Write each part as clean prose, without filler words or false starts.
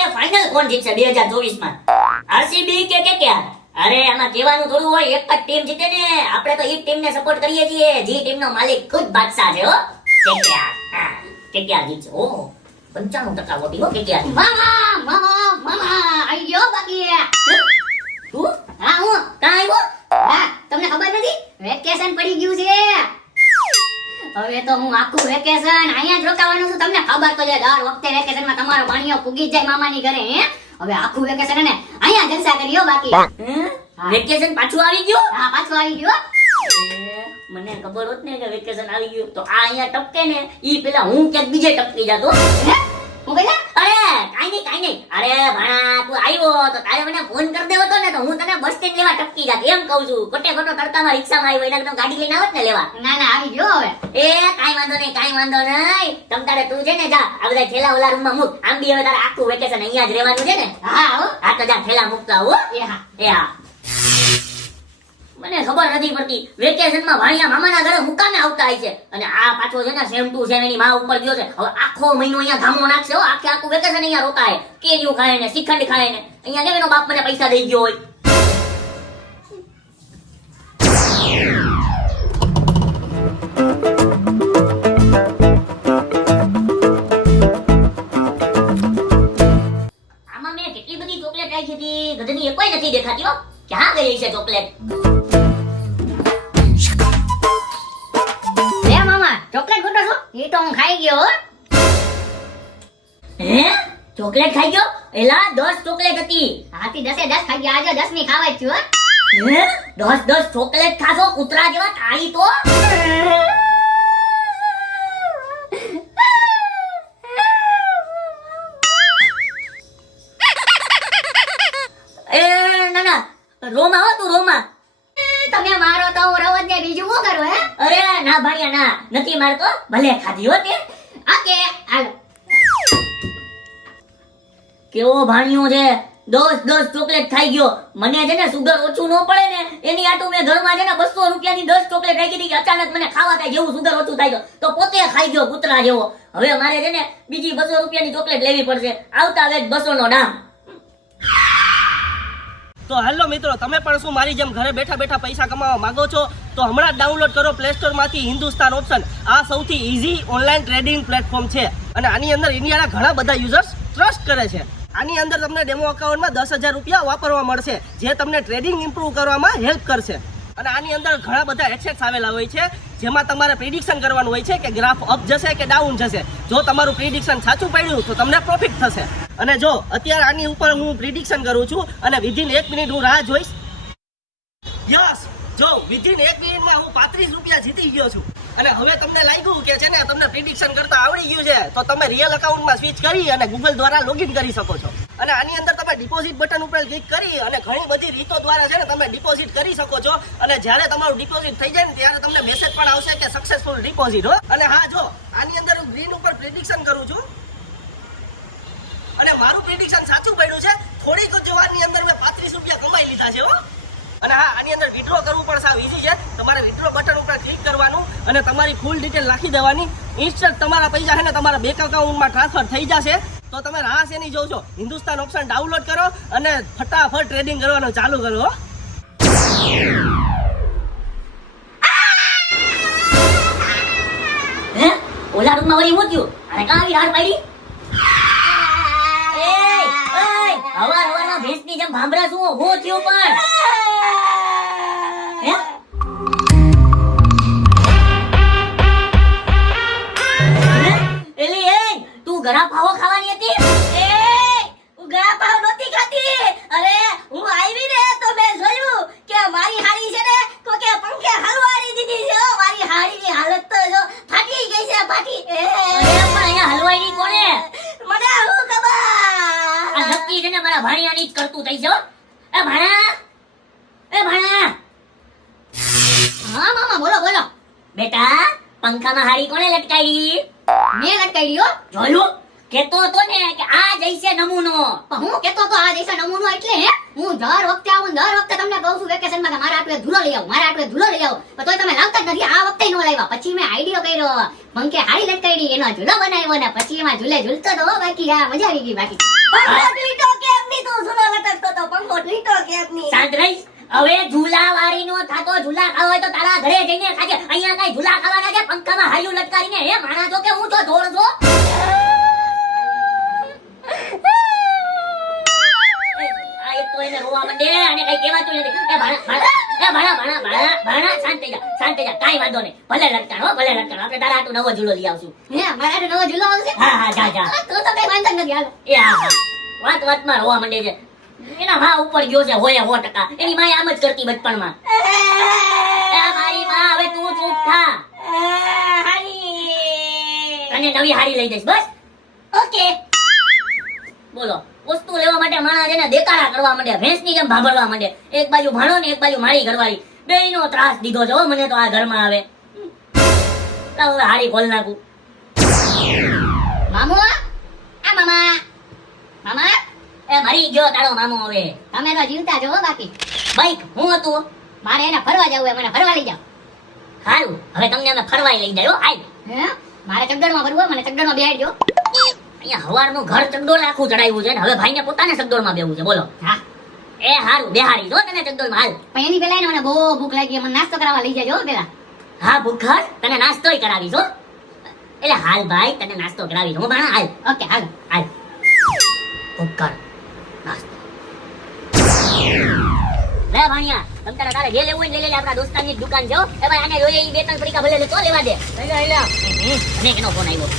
વખતે ફાઇનલ કોણ જીતશે 2024 માં? આરસીબી કે કેકેઆર? અરે આમાં કહેવાનું થોડું હોય, એક જ ટીમ જીતે ને. આપણે તો ઈ ટીમ ને સપોર્ટ કરીએ છીએ જે ટીમ નો માલિક ખુદ બાદશાહ છે હો. કેકેઆર. હા, કેકેઆર જીતશે. ઓહો 95% વોટિંગ હો કેકેઆર. મામા મામા મામા આઈ ગયો બાકી. તું હા હું કાં આવ્યો? હા તમને ખબર નથી વેકેશન પડી ગયું છે. હવે તો હું આખું વેકેશન અહીંયા જ રોકાવાનું છું. તમને ખબર તો છે દર વખતે વેકેશનમાં તમારો ભાણિયો પૂગી જાય મામાની ઘરે. હે હવે આખું વેકેશન ને અહીંયા જલસા કર્યો બાકી. વેકેશન પાછું આવી ગયું? હા પાછું આવી ગયો. મને ખબર હોત ને કે વેકેશન આવી ગયું તો આ અહીંયા ટપકે ને ઈ પેલા હું ક્યાંક બીજે ટપકી જાતો. હે હું કઈ અરે કાઈ નહીં. અરે ભાણા તું આવ્યો તો તારે મને ફોન કરી દેવો તો ને તો હું તને બસ સ્ટેન્ડ લેવા ટપકી જાત. એમ કહું છું. ખોટે ખોટો તડકામાં રિક્ષામાં આવ્યો એના તો ગાડી લઈને આવત ને લેવા. ના ના આવી ગયો હવે. એ કાઈ વાંધો નહીં. તમ તારે તું છે ને જા આ બધા થેલા ઓલા રૂમમાં મૂક. આમ બી હવે તારે આખું વેકેશન અહીંયા જ રહેવાનું છે ને. હા હો આ તો જા થેલા મૂકતા હો. એ હા હા મને ખબર નથી પડતી વેકેશનમાં ભાણિયા મામાના ઘરે મુકાને આવતા હોય છે અને આ પાછો છે ને સેમ ટુ સેમ એની માં ઉપર ગયો છે. હવે આખો મહિનો અહીંયા ધામો નાખશે હો. આખું વેકેશન અહીંયા રોકાય. કેરીઓ ખાય ને શ્રીખંડ ખાય ને. અહીંયા કેમ એનો બાપ મને પૈસા દઈ ગયો હોય. આમાં મેં કેટલી બધી ચોકલેટ રાખી હતી ગધની એ કોઈ નથી દેખાતી હો. ક્યાં ગઈ છે ચોકલેટ? લે મામા ચોકલેટ ખોટો છો એ તો હું ખાઈ ગયો હો. હે ચોકલેટ ખાઈ ગયો? એલા 10 ચોકલેટ હતી. હાથી 10 ખાઈ ગયા. આજે 10મી ખાવા જ છું હો. હે 10 ચોકલેટ ખાશો કૂતરા જેવા તાળી તો? એ ના રોમા હો તું રોમા. તમે મારો તો હું રવત ને બીજું શું કરું હે? અરે ના ભાણિયા ના નથી મારતો. ભલે ખાધી હો તે. ઓકે હાલો. કેવો ભાણિયો છે 10 ચોકલેટ ખાઈ ગયો. મને છે ને સુગર ઓછું ન પડે ને એની આટું મેં ઘરમાં છે ને 200 રૂપિયાની 10 ચોકલેટ રાખી દીધી. અચાનક મને ખાવા થાય જેવું સુગર ઓછું થાય તો પોતે ખાઈ ગયો કૂતરા જેવો. હવે મારે છે ને બીજી 200 રૂપિયાની ચોકલેટ લેવી પડશે. આવતા વેચ 200 નો દામ. તો હેલો મિત્રો, તમે પણ શું મારી જેમ ઘરે બેઠા બેઠા પૈસા કમાવા માંગો છો? તો હમણાં જ ડાઉનલોડ કરો પ્લે સ્ટોરમાંથી હિન્દુસ્તાન ઓપ્શન. આ સૌથી ઈઝી ઓનલાઈન ટ્રેડિંગ પ્લેટફોર્મ છે અને આની અંદર ઇન્ડિયાના ઘણા બધા યુઝર્સ ટ્રસ્ટ કરે છે. આની અંદર તમને ડેમો અકાઉન્ટમાં 10,000 રૂપિયા વાપરવા મળશે જે તમને ટ્રેડિંગ ઇમ્પ્રૂવ કરવામાં હેલ્પ કરશે. અને આની અંદર ઘણા બધા એસેટ્સ આવેલા હોય છે જેમાં તમારે પ્રિડિક્શન કરવાનું હોય છે કે ગ્રાફ અપ જશે કે ડાઉન જશે. જો તમારું પ્રિડિક્શન સાચું પડ્યું તો તમને પ્રોફિટ થશે. અને જો અત્યારે આની ઉપર હું પ્રિડિક્શન કરું છું અને વિધિન 1 મિનિટ હું રાહ જોઈશ. યસ, જો વિધિન 1 મિનિટમાં હું 35 રૂપિયા જીતી ગયો છું. અને હવે તમને લાગ્યું કે છે ને તમને પ્રિડિક્શન કરતા આવડી ગયું છે તો તમે રિયલ અકાઉન્ટમાં સ્વિચ કરી અને ગૂગલ દ્વારા લોગિન કરી શકો છો. અને આની અંદર તમે ડિપોઝિટ બટન ઉપર ક્લિક કરી અને ઘણી બધી રીતો દ્વારા છે ને તમે ડિપોઝિટ કરી શકો છો. અને જ્યારે તમારું ડિપોઝિટ થઈ જાય ને ત્યારે તમને મેસેજ પણ આવશે કે સક્સેસફુલ ડિપોઝિટ હો. અને હા, જો આની અંદર હું ગ્રીન ઉપર પ્રિડિક્શન કરું છું અને મારું પ્રિડિક્શન સાચું પડ્યું છે. થોડીક જ વારની અંદર મેં 35 રૂપિયા કમાઈ લીધા છે હો. અને હા, આની અંદર વિથડ્રો કરવું પણ સાવ ઈઝી છે. તમારે વિથડ્રો બટન ઉપર ક્લિક કરવાનું અને તમારી ફૂલ ડિટેલ નાખી દેવાની. ઇન્સ્ટન્ટ તમારા પૈસા છે ને તમારા બેંક અકાઉન્ટમાં ટ્રાન્સફર થઈ જશે. તો તમે રાહ શેની જોવ છો? હિન્દુસ્તાન ઓપ્શન ડાઉનલોડ કરો અને ફટાફટ ટ્રેડિંગ કરવાનું ચાલુ કરો. હે ઓલા રૂમમાં વળી હું થયું? અને કાં આવી હાર પાડી? હવારમાં ભેંસની જેમ ભાંભરા શું હું થયું પણ? હે એલી એ તું ગળા પાવો ખાવાની હતી? એ હું ગળા પાવ નહોતી ખાતી. અરે હું આવી ને તો મેં જોયું કે મારી હાડી છે ને તો કે પંખે હલવાડી દીધી છે. મારી હાડીની હાલત તો જો ફાટી ગઈ છે ફાટી. અરે પણ અહીંયા હલવાઈ કોને? મને શું ખબર? આ નક્કી છે ને મારા ભાણિયાની જ કરતું થઈ જાવ. એ ભાણા હા મામા બોલો બોલો. બેટા પંખામાં હાડી કોણે લટકાવી? મેં લટકાઈ ગયો. જોયું કેતો હતો ને કે આ જ જઈશે નમૂનો. પણ હું કેતો તો આ દેશા નમૂનો એટલે હે હું દર વખતે આવું ને દર વખતે તમને કહું છું વેકેશનમાં કે મારા આટલે ઝૂલો લઈ આવો મારા આટલે ઝૂલો લઈ આવો પણ તોય તમે લાવતા જ નથી આ વખતે નો લાવ્યા પછી મેં આઈડિયો કર્યો પંખે હાડી લટકાડી એનો ઝૂલો બનાવ્યો ને પછી એમાં ઝૂલે ઝૂલતો તો બાકી આ મજા આવી ગઈ બાકી શાંત રહી. હવે ઝૂલાવાળી નો થાતો ઝૂલા ખાવા હોય તો તારા ઘરે જઈને ખાજે. અહીંયા કઈ ઝૂલા ખાવાના છે પંખામાં હાલ્યું લટકારીને? હે માણા છો કે હું છો ધોળ છો? આ એક તો એને રોવા માંડે અને કઈ કહેવાતું નથી. એ ભાણા શાંત થઈ જા કાઈ વાંધો નહીં. ભલે લટકાણ ભલે લટકાણ. આપણે તારા હાટુ નવો ઝૂલો લઈ આવશું. હે મારા આટલે નવો ઝૂલો આવશે હા જા તો કઈ વાંધો નથી હાલો એ હા વાતમાં રોવા માંડે છે. એના હા ઉપર ગયો છે હોય 100%. એની માય આમ જ કરતી બચપણમાં. એ મારી માં હવે તું ચૂપ થા. તને નવી હાડી લઈ દઈશ બસ. ઓકે બોલો. વસ્તુ લેવા માટે માણસ છે ને દેકારા કરવા માંડે, ભેંસની જેમ ભાભળવા માંડે. એક બાજુ ભાણો ને એક બાજુ મારી ઘરવાળી. બેયનો ત્રાસ દીધો છે હો મને તો આ ઘરમાં આવે. લાવ હવે હાડી ખોલ નાખું. મામુ આ મામા મામા એ મરી ગયો તારો મામો હવે. તમે તો જીવતા છો હો બાકી બાઈક હું હતું. મારે એને ફરવા જવું હોય મને ફરવા લઈ જાઓ સારું હવે તમને અમે ફરવાઈ લઈ જાય હાલ. હે મારે ચકડોળમાં ફરવું હોય મને ચકડોળમાં બેહાડજો અહીંયા હવારનું ઘર ચકડોળ આખું ચડાવ્યું છે ને હવે ભાઈને પોતાને ચકડોળમાં બેવું છે બોલો. હા એ હારું બેહાડી જો તને ચકડોળમાં હાલ. પણ એની પેલા એને મને બહુ ભૂખ લાગી મને નાસ્તો કરાવવા લઈ જજો હો પેલા હા ભૂખર તને નાસ્તોય કરાવીશ હો. એટલે હાલ ભાઈ તને નાસ્તો કરાવીશ હું ભાણા હાલ. ઓકે હાલો હાલ ભૂખર નાસ્તો. લે ભાણિયા તમ તારે જે લેવું હોય ને લઈ લેજે. આપણા દોસ્તારની જ દુકાન છે હો. એ ભાઈ આને જોઈએ ઈ બે ત્રણ પડીકા ભલે લેતો લેવા દે. અને કેનો ફોન આવ્યો.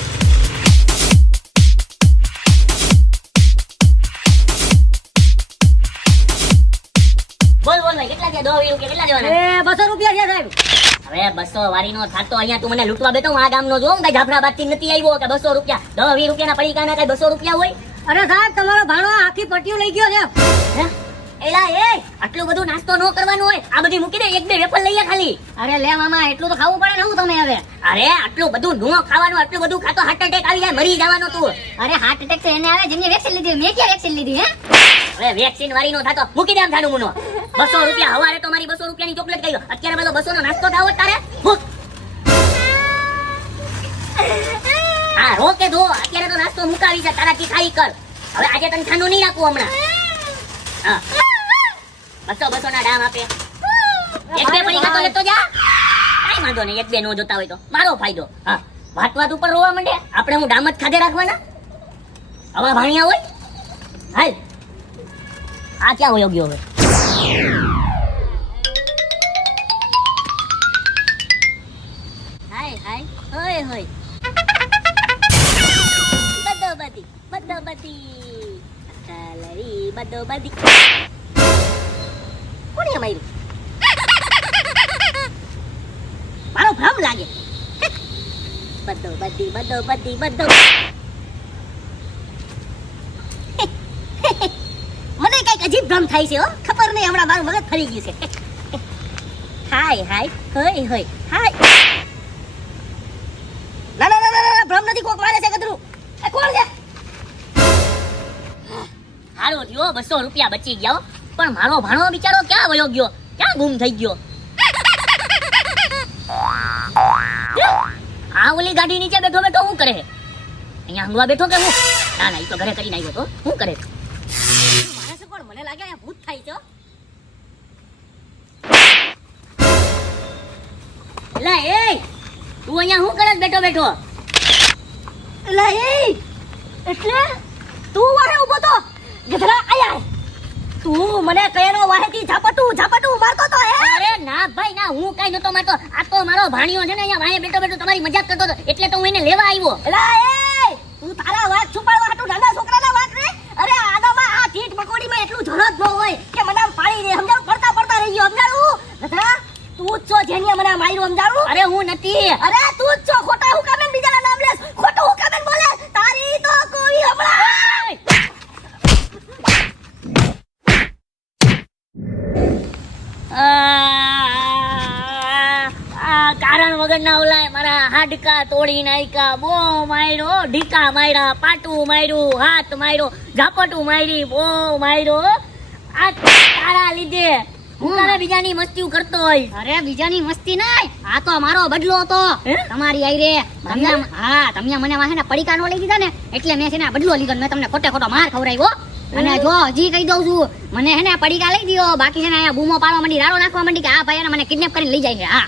બોલ ભાઈ કેટલા છે? 10 રૂપિયા કેટલા દેવાના? 200 રૂપિયા છે સાહેબ હવે 200 વારીનો થાતો અહીંયા તું મને લૂંટવા બેઠો. હું આ ગામનો જોઉં કઈ જાફરાબાદ થી નથી આવ્યો કે 200 રૂપિયા 10-20 રૂપિયાના પડીકાના કઈ 200 રૂપિયા હોય? અરે સાહેબ તમારો ભાણો આખી પટ્ટીઓ લઈ ગયો છે હે? એલા એ આટલું બધું નાસ્તો ન કરવાનું હોય. આ બધી મૂકી દે. એક બે વેફર લઈ લે ખાલી. અરે લે મામા એટલું તો ખાવું પડે ને હું તમે હવે અરે આટલું બધું ન ખાવાનું. આટલું બધું ખાતો હાર્ટ એટેક આવી જાય મરી જવાનો તું. અરે હાર્ટ એટેક તો એને આવે જેની વેક્સિન લીધી મેં ક્યાં વેક્સિન લીધી હે હવે વેક્સિન વાળી નો થાતો મૂકી દે આમ જાનું મુનો. 200 રૂપિયા હવારે તો મારી 200 રૂપિયાની ચોકલેટ ગયો. અત્યારે પેલો 200 નો નાસ્તો થાવો તારે ભૂખ. હા રોકે દો. અત્યારે તો નાસ્તો મુકાવી જા તારાથી ખાઈ કર. હવે આજે તને ખાનું નહીં રાખું હમણાં. હા 200 ના દામ આપે. એક બે પડી ખાતો લેતો જા. કાઈ વાંધો નહીં. એક બે નો જોતા હોય તો મારો ફાયદો. હા વાત ઉપર રોવા માંડે. આપણે હું દામ જ ખાધે રાખવાના. આવા ભાણિયા હોય હાલ. આ ક્યાં હોય ગયો હવે? હાય હાય હોય હોય બદોબદી કલરી બદોબદી. કોને માર્યું? મારો ભ્રમ લાગે. બદોબદી મને કઈક અજીબ ભ્રમ થાય છે હો. ખબર નહીં હમણાં મારું મગજ ફરી ગયું છે. હાય હાય હોય હોય હાય. ના ભ્રમ નથી. કોક મારે છે કદરું. એ કોણ છે? હારો થયો 200 રૂપિયા બચી ગયા હો. પણ મારો ભાણો બિચારો ક્યાં વયો ગયો? ક્યાં ગુમ થઈ ગયો? આ ઓલી ગાડી નીચે બેઠો બેઠો શું કરે? અહીંયા હંગવા બેઠો કે હું? ના ઈ તો ઘરે કરીને આવ્યો તો. શું કરે? માણસ કોણ? મને લાગે અહીંયા ભૂત થાય છે. એલા એ તું અહીંયા શું કરે બેઠો બેઠો? એલા એ એટલે તું વાહે ઊભો તો ગધરા આયા. તું મને કયાનો વાહેથી ઝાપટું મારતો તો હે? અરે ના ભાઈ ના હું કાઈ નતો મારતો. આ તો મારો ભાણિયો છે ને અહીંયા વાહે બેઠો બેઠો તમારી મજાક કરતો હતો એટલે તો હું એને લેવા આવ્યો. એલા એ તું તારા વાત છુપાડવા હાટુ નાના છોકરાના વાત રે. અરે આનામાં આ ઠીઠ મકોડીમાં એટલું ઝડપ ન હોય કે મને આમ પાડી દે. સમજાવું? પડતા રહી ગયો. સમજાવું ગધરા? તું જ છો જેને મને માર્યું. સમજાવું? અરે હું નથી. અરે તું જ છો. ખોટા હું કામે બીજાના નામ લેસ? ખોટું હું કામે બોલે? તારી તો કોઈ હમણાં કારણ વગર વગરના ઓલા મારા હાડકા તોડી નાખ્યા, બો માર્યો, ઢીકા માર્યા, પાટું માર્યું, હાથ માર્યો, ઝાપટું મારી, બો માર્યો. આ તારા લીધે હું તારે બીજાની મસ્તી કરતો હોય. અરે બીજાની મસ્તી નહીં, આ તો મારો બદલો હતો હે? તમારી આઈ રે. તમે મને વાહે ને પડીકા નો લઈ દીધા ને એટલે મેં છે ને આ બદલો લીધો ને મેં તમને ખોટે ખોટો માર ખવડાવ્યો. અને જો હજી કહી દઉં છું, મને હે ને પડીકા લઈ દ્યો, બાકી છે ને અહીંયા બૂમો પાડવા માંડી, રાડો નાખવા માંડી કે આ ભાઈ મને કિડનેપ કરીને લઈ જાય છે. હા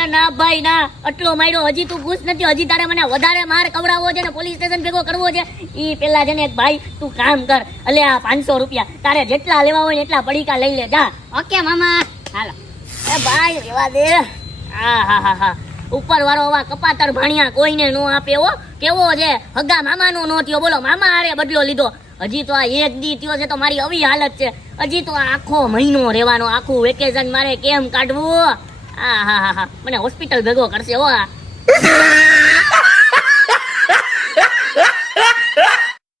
એ ના ભાઈ ના, આટલો માર્યો, હજી તું ખુશ નથી, હજી તારે મને વધારે માર કવડાવવો છે ને પોલીસ સ્ટેશન ભેગો કરવો છે. ઈ પેલા છે ને એક ભાઈ તું કામ કર, અલે આ 500 રૂપિયા તારે જેટલા લેવા હોય એટલા પડીકા લઈ લે જા. ઓકે મામા, હાલો. એ ભાઈ રેવા દે. હા ઉપર વાળો આવા કપાતર ભાણિયા કોઈને નો આપે હો. કેવો છે હગા મામાનો નો થયો, બોલો મામા હારે બદલો લીધો. હજી તો આ એક દી થયો છે તો મારી આવી હાલત છે. હજી તો આ આખો મહિનો રહેવાનો, આખું વેકેશન મારે કેમ કાઢવું. હા મને હોસ્પિટલ ભેગો કરશે હો આ.